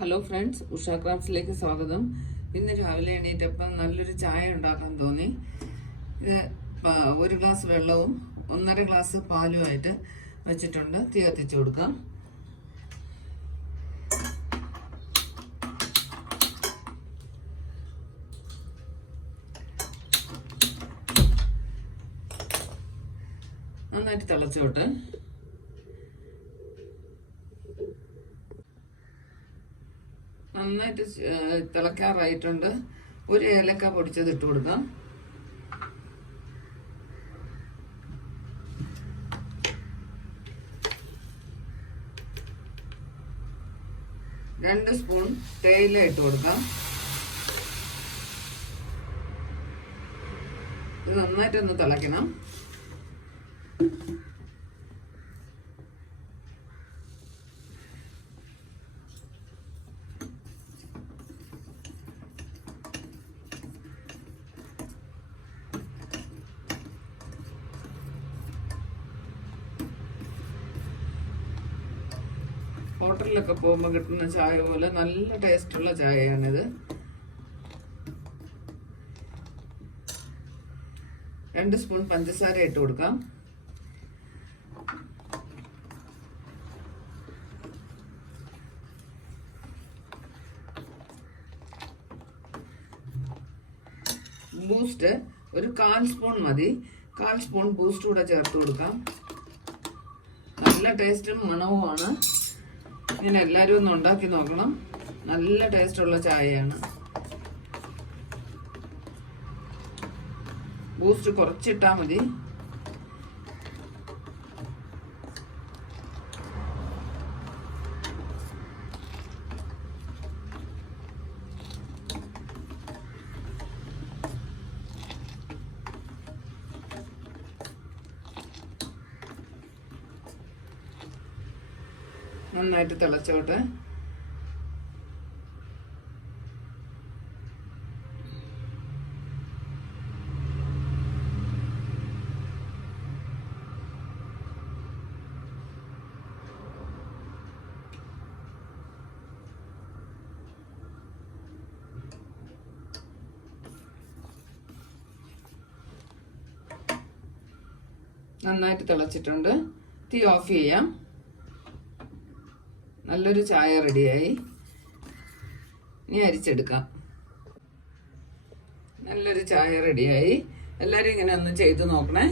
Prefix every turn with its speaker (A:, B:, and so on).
A: Hello friends Usha ക്രാഫ്റ്റ്സിലേക്ക് സ്വാഗതം. ഇന്ന് രാവിലെ എണീറ്റപ്പം നല്ലൊരു ചായ ഉണ്ടാക്കാൻ തോന്നി. ഇത് ഒരു ഗ്ലാസ് വെള്ളവും ഒന്നര ഗ്ലാസ് പാലുമായിട്ട് വെച്ചിട്ടുണ്ട്. തീ കത്തിച്ചു കൊടുക്കാം. നന്നായിട്ട് തിളച്ചോട്ട്. നന്നായിട്ട് തിളക്കാറായിട്ടുണ്ട് ഒരു ഏലക്ക പൊടിച്ചത് ഇട്ട് കൊടുക്കാം. രണ്ട് സ്പൂൺ തേയില ഇട്ട് കൊടുക്കാം. ഇത് നന്നായിട്ടൊന്ന് തിളയ്ക്കണം. ഹോട്ടലിലൊക്കെ പോകുമ്പോൾ കിട്ടുന്ന ചായ പോലെ നല്ല ടേസ്റ്റുള്ള ചായയാണിത്. രണ്ട് സ്പൂൺ പഞ്ചസാര ഇട്ട് കൊടുക്കാം. ബൂസ്റ്റ് ഒരു കാൽ സ്പൂൺ മതി. കാൽ സ്പൂൺ ബൂസ്റ്റ് കൂടെ ചേർത്ത് കൊടുക്കാം. നല്ല ടേസ്റ്റും മണവുമാണ്. ഇങ്ങനെ എല്ലാവരും ഒന്ന് ഉണ്ടാക്കി നോക്കണം. നല്ല ടേസ്റ്റ് ഉള്ള ചായയാണ്. ബൂസ്റ്റ് കുറച്ചിട്ടാൽ മതി. നന്നായിട്ട് തിളച്ചോട്ടെ. നന്നായിട്ട് തിളച്ചിട്ടുണ്ട്. തീ ഓഫ് ചെയ്യാം. നല്ലൊരു ചായ റെഡിയായി. ഇനി അരിച്ചെടുക്കാം. നല്ലൊരു ചായ റെഡിയായി. എല്ലാവരും ഇങ്ങനെ ഒന്ന് ചെയ്ത് നോക്കണേ.